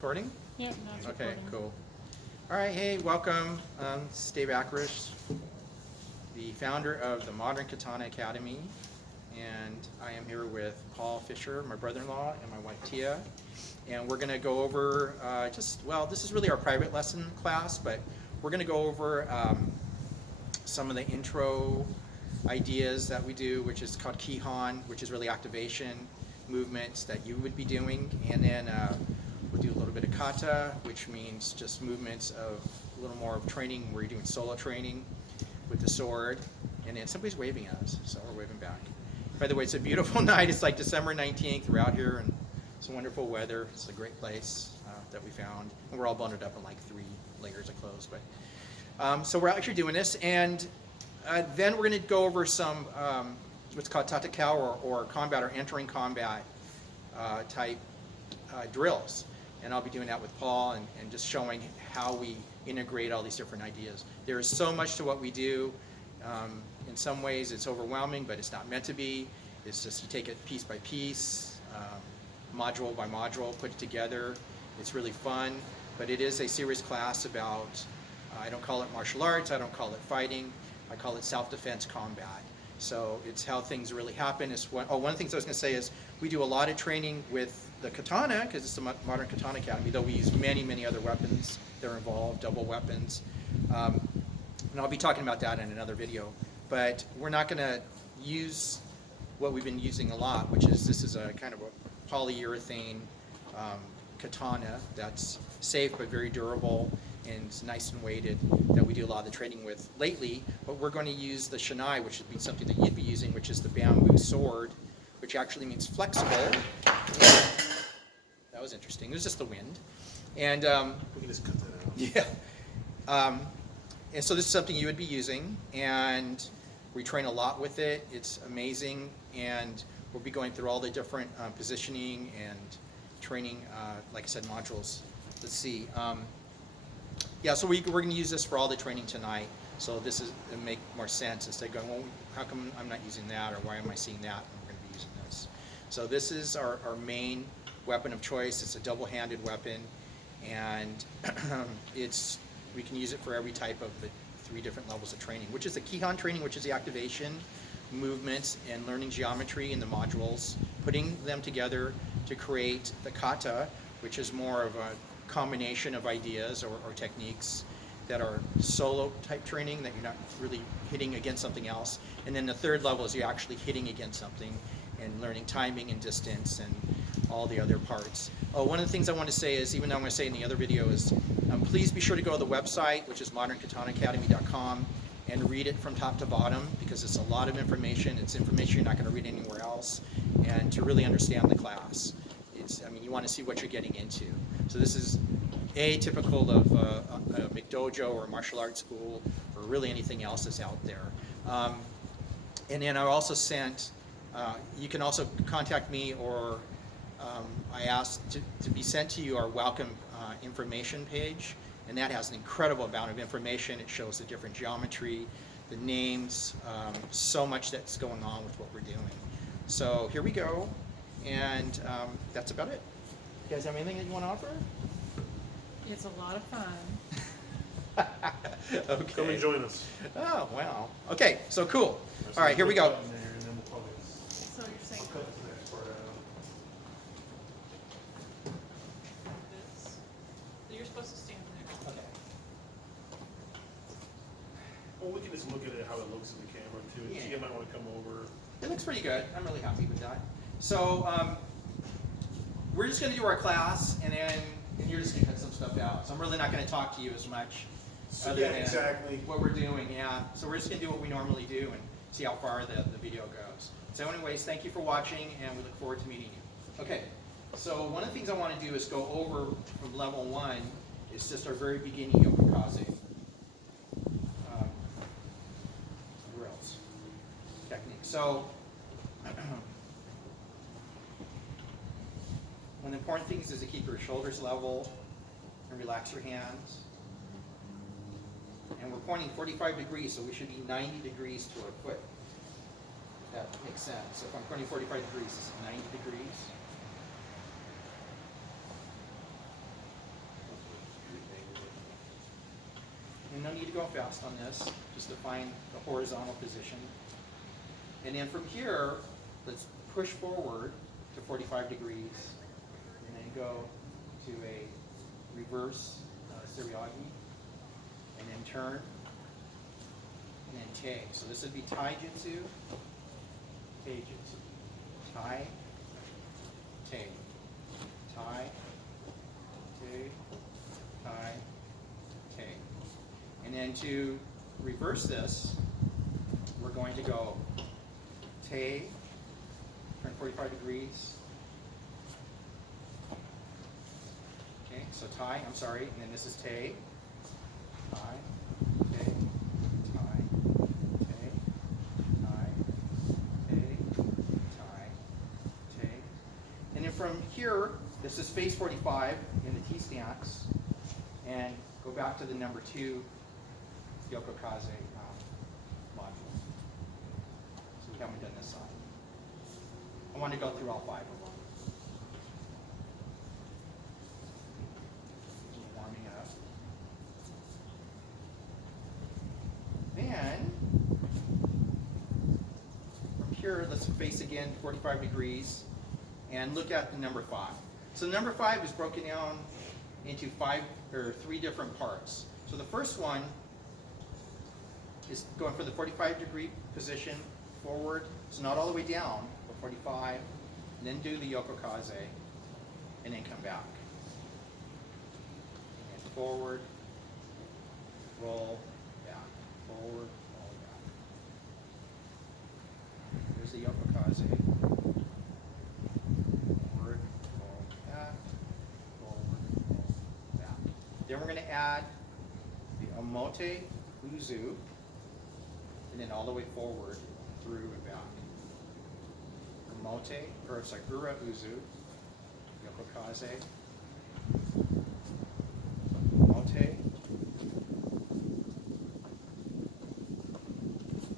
Recording? Yep, now it's Okay, recording. cool. All right, hey, welcome. This is Dave Akrish, the founder of the Modern Katana Academy, and I am here with Paul Fischer, my brother-in-law, and my wife Teah, and we're going to go over this is really our private lesson class, but we're going to go over some of the intro ideas that we do, which is called Kihan, which is really activation movements that you would be doing, and then we'll do a little bit of kata, which means just movements of a little more of training where you're doing solo training with the sword. And then somebody's waving at us, so we're waving back. By the way, it's a beautiful night. It's like December 19th. We're out here and it's wonderful weather. It's a great place that we found. And we're all bundled up in like 3 layers of clothes. But so we're actually doing this. And then we're going to go over some what's called tatakao or combat or entering combat type drills. And I'll be doing that with Paul and just showing how we integrate all these different ideas. There is so much to what we do. In some ways it's overwhelming, but it's not meant to be. It's just you take it piece by piece, module by module, put it together. It's really fun, but it is a serious class about, I don't call it martial arts, I don't call it fighting, I call it self-defense combat. So it's how things really happen. One of the things I was going to say is we do a lot of training with the katana, because it's the Modern Katana Academy, though we use many, many other weapons that are involved, double weapons. And I'll be talking about that in another video. But we're not going to use what we've been using a lot, which is this is a kind of a polyurethane katana that's safe but very durable and it's nice and weighted that we do a lot of the training with lately. But we're going to use the Shinai, which would be something that you'd be using, which is the bamboo sword, which actually means flexible. That was interesting. It was just the wind. And We can just cut that out. yeah. And so this is something you would be using, and we train a lot with it. It's amazing, and we'll be going through all the different positioning and training, like I said, modules. Let's see. Yeah, so we're going to use this for all the training tonight. So this is to make more sense instead of going, well, how come I'm not using that, or why am I seeing that? And we're going to be using this. So this is our main weapon of choice. It's a double-handed weapon, and we can use it for every type of the 3 different levels of training, which is the Kihan training, which is the activation, movements, and learning geometry in the modules, putting them together to create the kata, which is more of a combination of ideas or techniques that are solo type training that you're not really hitting against something else. And then the 3rd level is you're actually hitting against something and learning timing and distance and all the other parts. Oh, one of the things I want to say is, even though I'm going to say in the other video, is please be sure to go to the website, which is modernkatanaacademy.com, and read it from top to bottom, because it's a lot of information. It's information you're not going to read anywhere else, and to really understand the class. You want to see what you're getting into. So this is atypical of a McDojo or a martial arts school, or really anything else that's out there. And then I also sent, you can also contact me, or I asked to be sent to you our welcome information page, and that has an incredible amount of information. It shows the different geometry, the names, so much that's going on with what we're doing. So here we go, and that's about it. You guys have anything that you want to offer? It's a lot of fun. Okay. Come and join us. Oh, wow. Okay, so cool. All right, here we go. So you're saying Cut the next part out. this? You're supposed to stand there. Okay. Well, we can just look at it, how it looks in the camera too. Yeah. Tia might want to come over. It looks pretty good. I'm really happy with that. So we're just going to do our class, and you're just going to cut some stuff out. So I'm really not going to talk to you as much. So, other yeah, than exactly. what we're doing, yeah. So we're just going to do what we normally do and see how far the video goes. So anyways, thank you for watching, and we look forward to meeting you. Okay, so one of the things I want to do is go over from level 1. It's just our very beginning yokokaze drills, technique. So one of the important things is to keep your shoulders level and relax your hands. And we're pointing 45 degrees, so we should be 90 degrees to our foot. If that makes sense. So if I'm pointing 45 degrees, this is 90 degrees. need to go fast on this, just to find the horizontal position. And then from here, let's push forward to 45 degrees, and then go to a reverse Suriagi, and then turn, and then Teah. So this would be Tai Jutsu, Teah Jutsu. Tai, Teah. Tai, Teah, Tai, Teah. And then to reverse this, we're going to go Teah, turn 45 degrees. Okay, so Tai, I'm sorry, and then this is Teah. Tai, Teah, Tai, Teah, Tai, Teah, Tai, Teah. And then from here, this is face 45 in the T stance, and go back to the number 2 Yokokaze module. So we haven't done this side. I want to go through all 5 of them. Warming up. Then, from here, let's face again 45 degrees and look at the number 5. So number 5 is broken down into 3 different parts. So the first one is going for the 45 degree position forward. So not all the way down, but 45. And then do the Yokokaze, and then come back. And forward, roll, back. Forward, roll, back. Here's the Yokokaze. Forward, roll, back. Forward, roll, back. Then we're going to add the Omote Uzu, and then all the way forward through and back. Omote, or sorry, Ura Uzu, Yokokaze, Omote,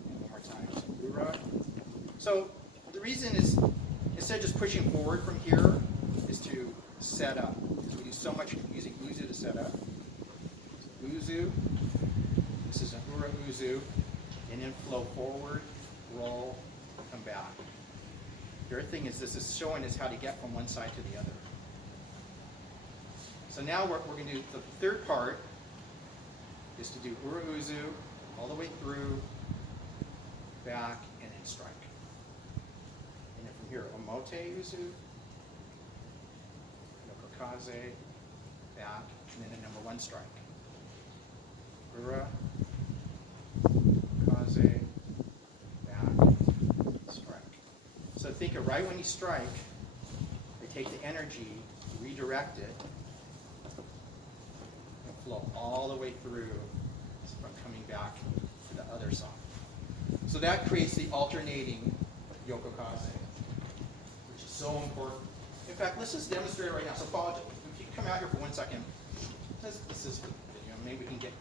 and one more time, so Ura. So the reason is, instead of just pushing forward from here, is to set up. Because we do so much using Uzu to set up. Uzu, this is an Ura Uzu, and then flow forward, roll, come back. The other thing is this is showing us how to get from one side to the other. So now what we're going to do, the third part is to do Ura Uzu all the way through, back, and then strike. And then from here, Omote Uzu, Yokokaze, back, and then a number 1 strike. Ura, Kaze, back, strike. So think of right when you strike, they take the energy, redirect it, and flow all the way through from coming back to the other side. So that creates the alternating Yokokaze, which is so important. In fact, let's just demonstrate it right now. So Paul, if you come out here for 1 second, this is the video. Maybe we can get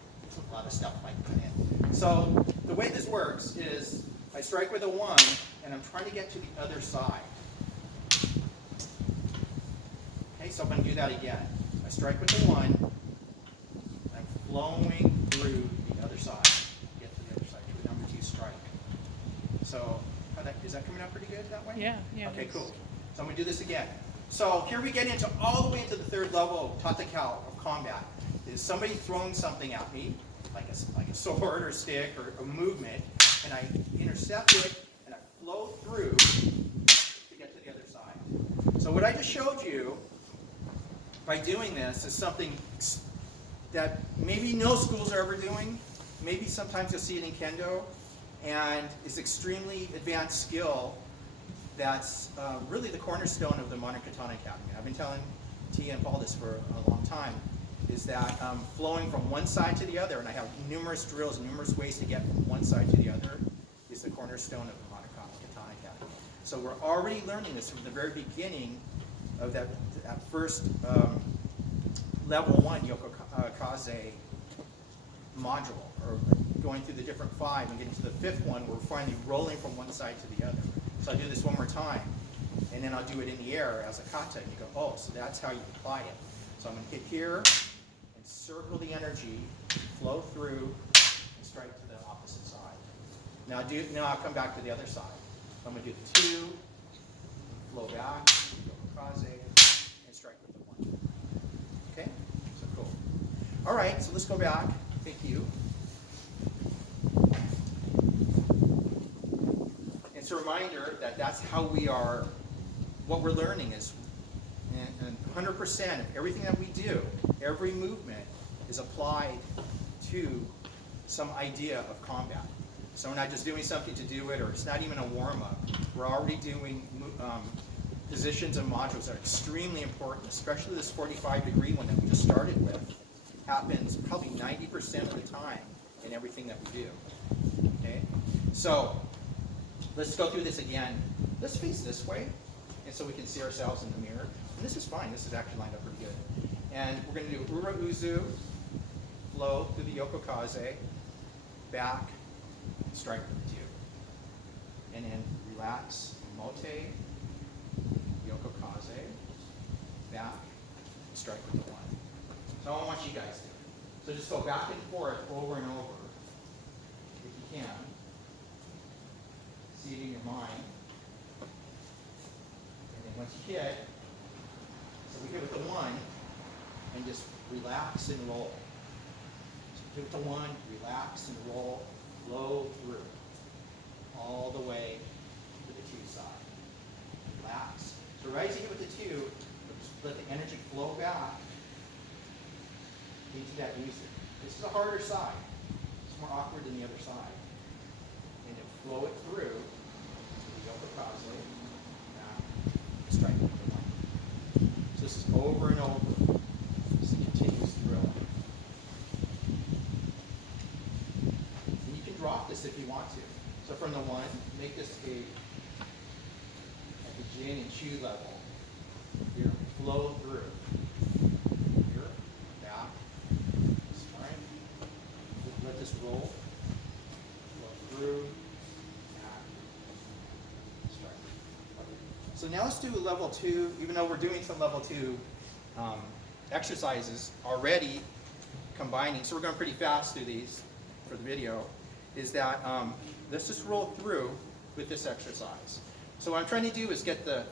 a lot of stuff like that in. So the way this works is I strike with a 1, and I'm trying to get to the other side. Okay, so I'm going to do that again. I strike with the 1, I'm flowing through the other side. Get to the other side, to a number 2 strike. So is that coming out pretty good that way? Yeah. Okay, cool. So I'm going to do this again. So here we get into all the way into the 3rd level of Tatakao of combat. Is somebody throwing something at me, like a sword or stick or a movement, and I intercept it and I flow through to get to the other side. So what I just showed you by doing this is something that maybe no schools are ever doing. Maybe sometimes you'll see it in Kendo, and it's extremely advanced skill that's really the cornerstone of the Modern Katana Academy. I've been telling Teah and Paul this for a long time, is that flowing from one side to the other, and I have numerous drills, numerous ways to get from one side to the other, is the cornerstone of the Modern Katana Academy. So we're already learning this from the very beginning of that first level 1 Yokokaze module, or going through the different 5 and getting to the 5th one, we're finally rolling from one side to the other. So I'll do this one more time, and then I'll do it in the air as a kata, and you go, oh, so that's how you apply it. So I'm going to hit here and circle the energy flow through and strike to the opposite side. Now I'll come back to the other side. I'm going to do the 2, flow back, Yokokaze, and strike with the 1. Okay? So cool. All right, so let's go back. Thank you. It's a reminder that that's how we are, what we're learning is, and 100% of everything that we do, every movement is applied to some idea of combat. So we're not just doing something to do it, or it's not even a warm-up. We're already doing positions and modules that are extremely important, especially this 45-degree one that we just started with. Happens probably 90% of the time in everything that we do. Okay? So let's go through this again. Let's face this way, and so we can see ourselves in the mirror. And this is fine. This is actually lined up pretty good. And we're going to do Ura Uzu, flow through the Yokokaze, back, strike with the 2. And then relax, Mote, Yokokaze, back, strike with the 1. So I want you guys to. So just go back and forth over and over, if you can. See it in your mind. And then once you hit, so we hit with the 1, and just relax and roll. So hit with the 1, relax and roll, flow through, all the way to the 2 side. Relax. So right as you hit with the 2, just let the energy flow back into that music. This is a harder side. It's more awkward than the other side. And then flow it through to the Yokokaze, back, strike with the 1. So this is over and over. This is a continuous drill. And you can drop this if you want to. So from the 1, make this at the Jin and Chu level. Here, flow through. Here, back. Strike. Let this roll. Flow through. Back. Strike. So now let's do level 2, even though we're doing some level 2 exercises already combining. So we're going pretty fast through these for the video. Is that let's just roll through with this exercise. So what I'm trying to do is get the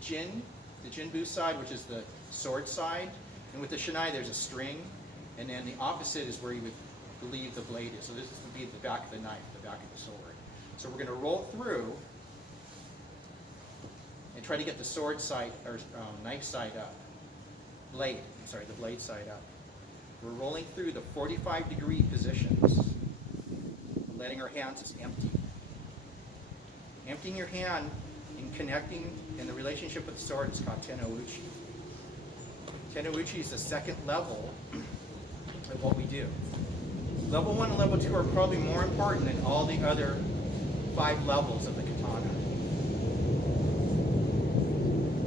Jinbu side, which is the sword side, and with the Shinai there's a string, and then the opposite is where you would believe the blade is. So this would be the back of the knife, the back of the sword. So we're going to roll through and try to get the sword side, or knife side up. The blade side up. We're rolling through the 45-degree positions, letting our hands just empty. Emptying your hand and connecting in the relationship with the sword is called Tenouchi. Tenouchi is the second level of what we do. Level 1 and level 2 are probably more important than all the other 5 levels of the katana.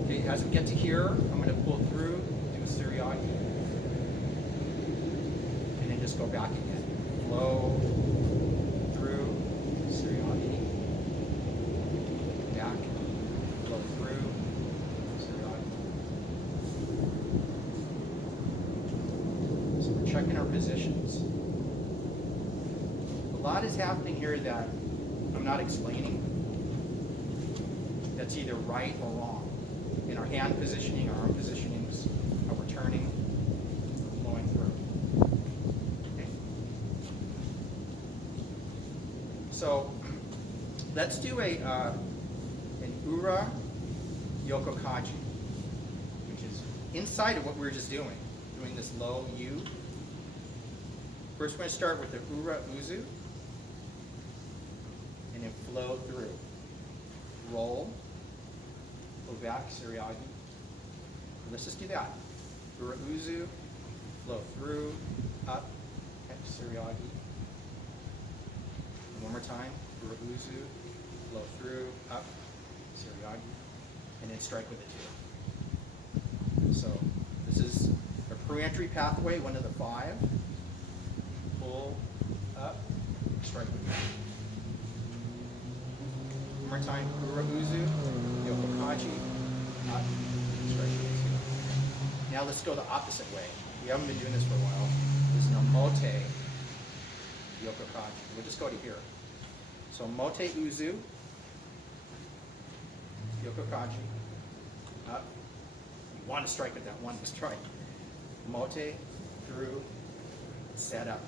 Okay, as we get to here, I'm going to pull through, do a Suryagi, and then just go back again. Flow through, Suryagi, back, flow through, Suryagi. So we're checking our positions. A lot is happening here that I'm not explaining. That's either right or wrong. In our hand positioning, our arm positionings, how we're turning, flowing through. Okay. So let's do an Ura Yokokaji, which is inside of what we were just doing this low U. First we're going to start with the Ura Uzu, and then flow through. Roll, go back, Suryagi. Let's just do that. Ura Uzu, flow through, up, Suryagi. One more time. Ura Uzu, flow through, up, Suryagi, and then strike with a 2. So this is a pre-entry pathway, one of the 5. Pull, up, strike with 2. One more time. Ura Uzu, Yokokaji, up, strike with 2. Now let's go the opposite way. We haven't been doing this for a while. This is an Omote, Yoko Kaji. We'll just go to here. So Mote Uzu, Yoko Kaji, up. You want to strike with that one strike. Mote, through, set up.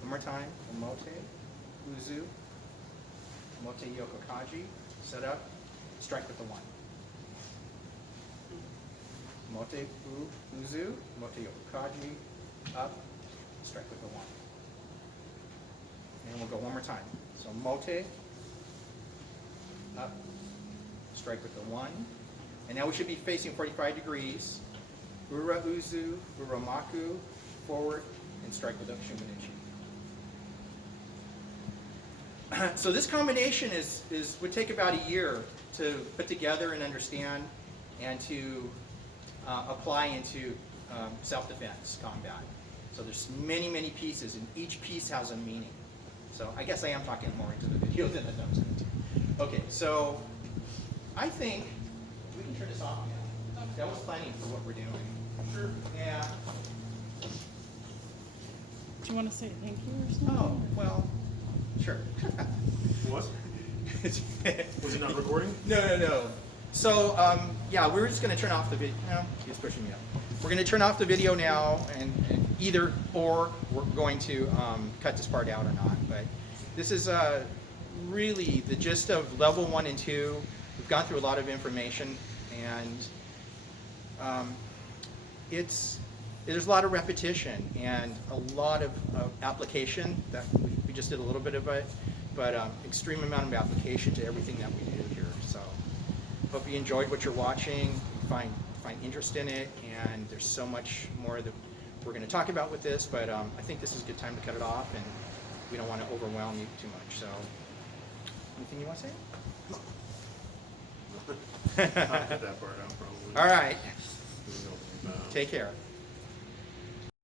One more time. Mote, Uzu, Mote Yoko Kaji, set up, strike with the one. Mote Uzu, Mote Yoko Kaji, up, strike with the one. And we'll go one more time. So Mote, up, strike with the one. And now we should be facing 45 degrees. Ura Uzu, Ura Maku, forward, and strike with the Shumanichi. So this combination would take about a year to put together and understand and to apply into self-defense combat. So there's many, many pieces, and each piece has a meaning. So I guess I am talking more into the video than the thumbs into. Okay, so I think we can turn this off now. That was planning for what we're doing. Sure. Yeah. Do you want to say thank you or something? Oh, well, sure. What? Was it not recording? No. So, yeah, we're just going to turn off the video. No, he's pushing me up. We're going to turn off the video now, and either or we're going to cut this part out or not. But this is really the gist of level 1 and 2. We've gone through a lot of information, and there's a lot of repetition and a lot of application that we just did a little bit of it, but extreme amount of application to everything that we do here. So hope you enjoyed what you're watching, find interest in it, and there's so much more that we're going to talk about with this, but I think this is a good time to cut it off, and we don't want to overwhelm you too much. So anything you want to say? I'll cut that part out probably. All right. Doing opening bow. Take care.